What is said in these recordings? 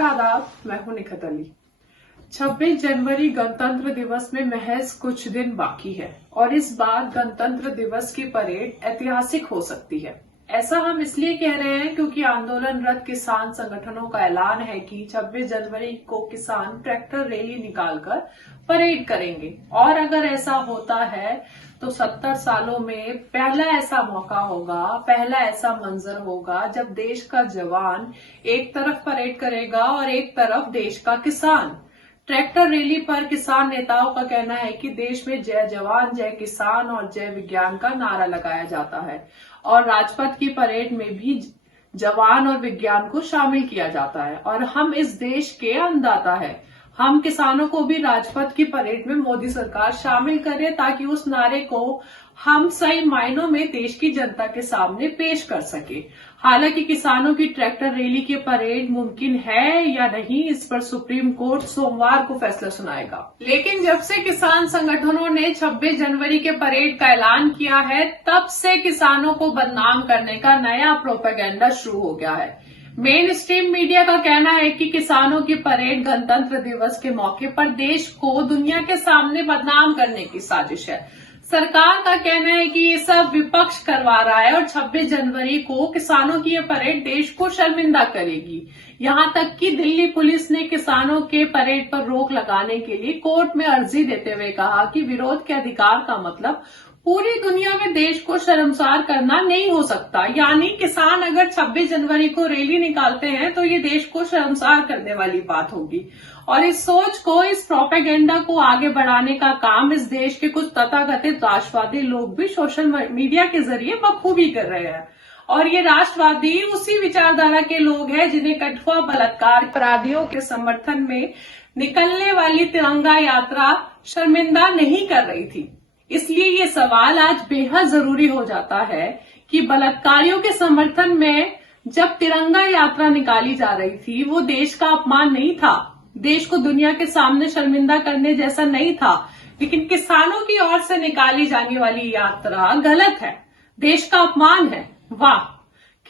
नमस्कार आदाब, मैं हूं निखत अली। 26 जनवरी गणतंत्र दिवस में महज कुछ दिन बाकी है और इस बार गणतंत्र दिवस की परेड ऐतिहासिक हो सकती है। ऐसा हम इसलिए कह रहे हैं क्योंकि आंदोलनरत किसान संगठनों का ऐलान है कि 26 जनवरी को किसान ट्रैक्टर रैली निकालकर परेड करेंगे और अगर ऐसा होता है तो 70 सालों में पहला ऐसा मौका होगा, पहला ऐसा मंजर होगा जब देश का जवान एक तरफ परेड करेगा और एक तरफ देश का किसान। ट्रैक्टर रैली पर किसान नेताओं का कहना है कि देश में जय जवान, जय किसान और जय विज्ञान का नारा लगाया जाता है और राजपथ की परेड में भी जवान और विज्ञान को शामिल किया जाता है और हम इस देश के अन्नदाता है। हम किसानों को भी राजपथ की परेड में मोदी सरकार शामिल करे ताकि उस नारे को हम सही मायनों में देश की जनता के सामने पेश कर सके। हालांकि किसानों की ट्रैक्टर रैली की परेड मुमकिन है या नहीं, इस पर सुप्रीम कोर्ट सोमवार को फैसला सुनाएगा। लेकिन जब से किसान संगठनों ने 26 जनवरी के परेड का ऐलान किया है, तब से किसानों को बदनाम करने का नया प्रोपेगेंडा शुरू हो गया है। मेन स्ट्रीम मीडिया का कहना है कि किसानों की परेड गणतंत्र दिवस के मौके पर देश को दुनिया के सामने बदनाम करने की साजिश है। सरकार का कहना है कि ये सब विपक्ष करवा रहा है और 26 जनवरी को किसानों की ये परेड देश को शर्मिंदा करेगी। यहां तक कि दिल्ली पुलिस ने किसानों के परेड पर रोक लगाने के लिए कोर्ट में अर्जी देते हुए कहा कि विरोध के अधिकार का मतलब पूरी दुनिया में देश को शर्मसार करना नहीं हो सकता। यानी किसान अगर 26 जनवरी को रैली निकालते हैं तो ये देश को शर्मसार करने वाली बात होगी। और इस सोच को, इस प्रोपेगेंडा को आगे बढ़ाने का काम इस देश के कुछ तथाकथित राष्ट्रवादी लोग भी सोशल मीडिया के जरिए बखूबी कर रहे हैं। और ये राष्ट्रवादी उसी विचारधारा के लोग हैं जिन्हें कठुआ बलात्कार अपराधियों के समर्थन में निकलने वाली तिरंगा यात्रा शर्मिंदा नहीं कर रही थी। इसलिए ये सवाल आज बेहद जरूरी हो जाता है कि बलात्कारियों के समर्थन में जब तिरंगा यात्रा निकाली जा रही थी, वो देश का अपमान नहीं था, देश को दुनिया के सामने शर्मिंदा करने जैसा नहीं था। लेकिन किसानों की ओर से निकाली जाने वाली यात्रा गलत है, देश का अपमान है। वाह!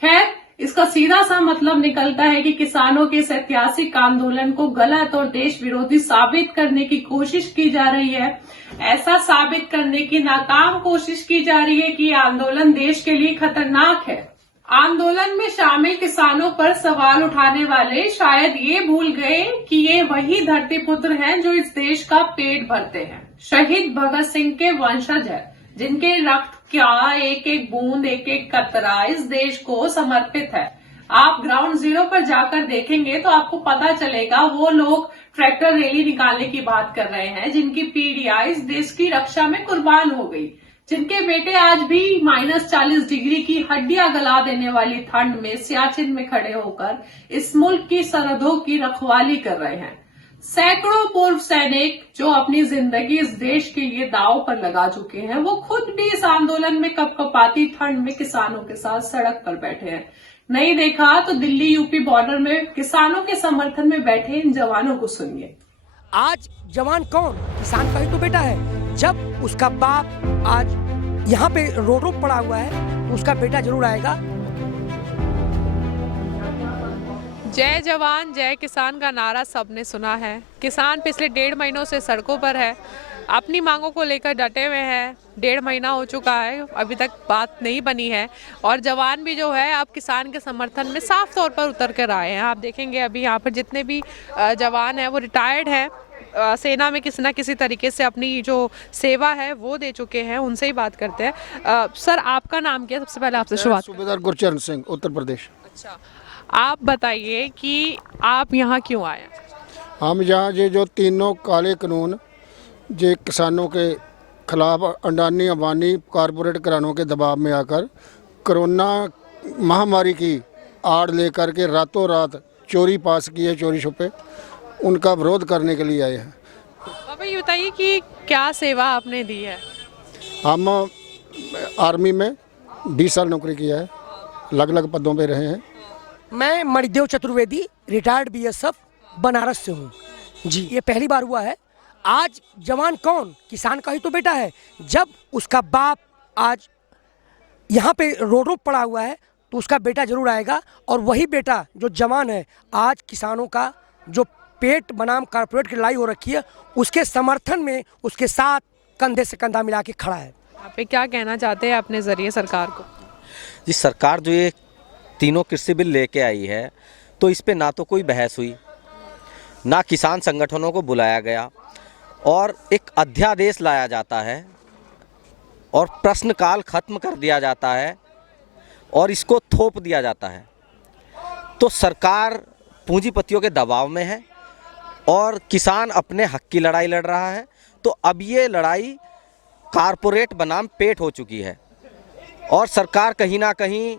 खैर, इसका सीधा सा मतलब निकलता है कि किसानों के इस ऐतिहासिक आंदोलन को गलत और देश विरोधी साबित करने की कोशिश की जा रही है। ऐसा साबित करने की नाकाम कोशिश की जा रही है कि ये आंदोलन देश के लिए खतरनाक है। आंदोलन में शामिल किसानों पर सवाल उठाने वाले शायद ये भूल गए कि ये वही धरती पुत्र हैं जो इस देश का पेट भरते हैं। शहीद भगत सिंह के वंशज हैं, जिनके रक्त का एक एक बूंद, एक एक कतरा इस देश को समर्पित है। आप ग्राउंड जीरो पर जाकर देखेंगे तो आपको पता चलेगा वो लोग ट्रैक्टर रैली निकालने की बात कर रहे हैं जिनकी पीढ़ियां इस देश की रक्षा में कुर्बान हो गई, जिनके बेटे आज भी -40 डिग्री की हड्डियां गला देने वाली ठंड में सियाचिन में खड़े होकर इस मुल्क की सरहदों की रखवाली कर रहे हैं। सैकड़ों पूर्व सैनिक जो अपनी जिंदगी इस देश के लिए दांव पर लगा चुके हैं, वो खुद भी इस आंदोलन में कपकपाती ठंड में किसानों के साथ सड़क पर बैठे हैं। नहीं देखा तो दिल्ली यूपी बॉर्डर में किसानों के समर्थन में बैठे इन जवानों को सुनिए। आज जवान कौन? किसान का ही तो बेटा है। जब उसका बाप आज यहाँ पे रोड पड़ा हुआ है तो उसका बेटा जरूर आएगा। जय जवान जय किसान का नारा सबने सुना है। किसान पिछले 1.5 महीनों से सड़कों पर है, अपनी मांगों को लेकर डटे हुए हैं। 1.5 महीना हो चुका है, अभी तक बात नहीं बनी है और जवान भी जो है अब किसान के समर्थन में साफ तौर पर उतर कर आए हैं। आप देखेंगे अभी यहाँ पर जितने भी जवान हैं वो रिटायर्ड हैं, सेना में किसी न किसी तरीके से अपनी जो सेवा है वो दे चुके हैं। उनसे ही बात करते हैं। सर, आपका नाम क्या है? सबसे पहले आपसे शुरुआत। सूबेदार गुरचरण सिंह, उत्तर प्रदेश। अच्छा, आप बताइए कि आप यहाँ क्यों आए? हम यहाँ जो तीनों काले कानून जो किसानों के खिलाफ अडानी अंबानी कारपोरेट घरानों के दबाव में आकर कोरोना महामारी की आड़ लेकर के रातों रात चोरी पास की है, चोरी छुपे, उनका विरोध करने के लिए आए हैं। बाबा, ये बताइए कि क्या सेवा आपने दी है? हम आर्मी में 20 साल नौकरी किया है, अलग अलग पदों पे रहे हैं। मैं मणिदेव चतुर्वेदी, रिटायर्ड बीएसएफ, बनारस से हूँ जी। ये पहली बार हुआ है। आज जवान कौन? किसान का ही तो बेटा है। जब उसका बाप आज यहाँ पे रोड पड़ा हुआ है तो उसका बेटा जरूर आएगा, और वही बेटा जो जवान है आज किसानों का जो पेट बनाम कारपोरेट की लड़ाई हो रखी है उसके समर्थन में उसके साथ कंधे से कंधा मिला के खड़ा है। आप पे क्या कहना चाहते हैं अपने ज़रिए सरकार को? जी, सरकार जो ये तीनों कृषि बिल लेके आई है तो इस पे ना तो कोई बहस हुई, ना किसान संगठनों को बुलाया गया, और एक अध्यादेश लाया जाता है और प्रश्नकाल खत्म कर दिया जाता है और इसको थोप दिया जाता है। तो सरकार पूंजीपतियों के दबाव में है और किसान अपने हक की लड़ाई लड़ रहा है। तो अब ये लड़ाई कारपोरेट बनाम पेट हो चुकी है और सरकार कहीं ना कहीं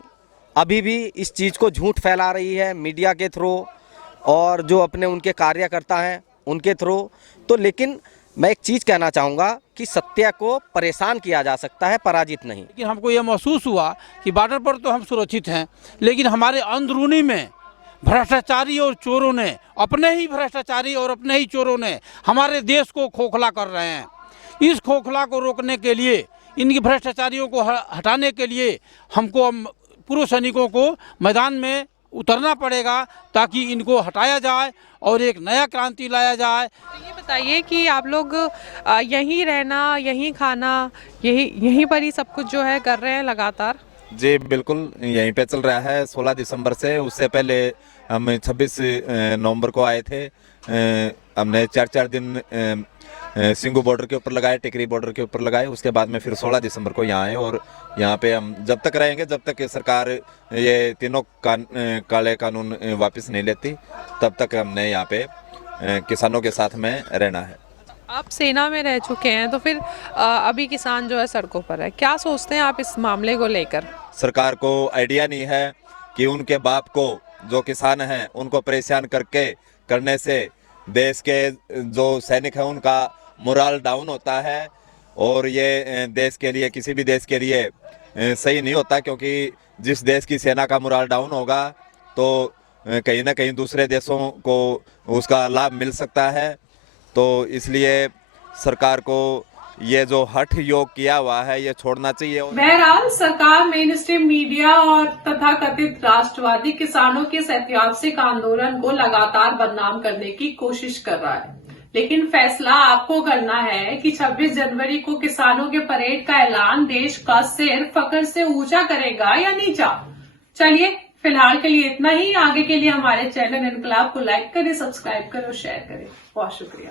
अभी भी इस चीज़ को झूठ फैला रही है मीडिया के थ्रू और जो अपने उनके कार्यकर्ता हैं उनके थ्रू। तो लेकिन मैं एक चीज़ कहना चाहूँगा कि सत्य को परेशान किया जा सकता है, पराजित नहीं। लेकिन हमको ये महसूस हुआ कि बॉर्डर पर तो हम सुरक्षित हैं, लेकिन हमारे अंदरूनी में भ्रष्टाचारी और चोरों ने, अपने ही भ्रष्टाचारी और अपने ही चोरों ने हमारे देश को खोखला कर रहे हैं। इस खोखला को रोकने के लिए, इनकी भ्रष्टाचारियों को हटाने के लिए हमको पूर्व सैनिकों को मैदान में उतरना पड़ेगा ताकि इनको हटाया जाए और एक नया क्रांति लाया जाए। तो ये बताइए कि आप लोग यहीं रहना, यहीं खाना, यहीं पर ही सब कुछ जो है कर रहे हैं लगातार? जी बिल्कुल, यहीं पे चल रहा है 16 दिसंबर से। उससे पहले हम 26 नवंबर को आए थे। हमने 4 दिन सिंगू बॉर्डर के ऊपर लगाए, टिकरी बॉर्डर के ऊपर लगाए। उसके बाद में फिर 16 दिसंबर को यहाँ आए और यहाँ पे हम जब तक रहेंगे जब तक सरकार ये तीनों काले कानून वापस नहीं लेती तब तक हमने यहाँ पे किसानों के साथ में रहना है। आप सेना में रह चुके हैं तो फिर अभी किसान जो है सड़कों पर है, क्या सोचते हैं आप इस मामले को लेकर? सरकार को आइडिया नहीं है कि उनके बाप को जो किसान हैं उनको परेशान करने से देश के जो सैनिक हैं उनका मोरल डाउन होता है और ये देश के लिए, किसी भी देश के लिए सही नहीं होता, क्योंकि जिस देश की सेना का मोरल डाउन होगा तो कहीं ना कहीं दूसरे देशों को उसका लाभ मिल सकता है। तो इसलिए सरकार को ये जो हठ योग किया हुआ है ये छोड़ना चाहिए। बहरहाल सरकार मेन स्ट्रीम मीडिया और तथाकथित राष्ट्रवादी किसानों के इस ऐतिहासिक आंदोलन को लगातार बदनाम करने की कोशिश कर रहा है, लेकिन फैसला आपको करना है कि 26 जनवरी को किसानों के परेड का ऐलान देश का सिर फख्र से ऊंचा करेगा या नीचा। चलिए फिलहाल के लिए इतना ही। आगे के लिए हमारे चैनल इनकलाब को लाइक करें, सब्सक्राइब करें और शेयर करें। बहुत शुक्रिया।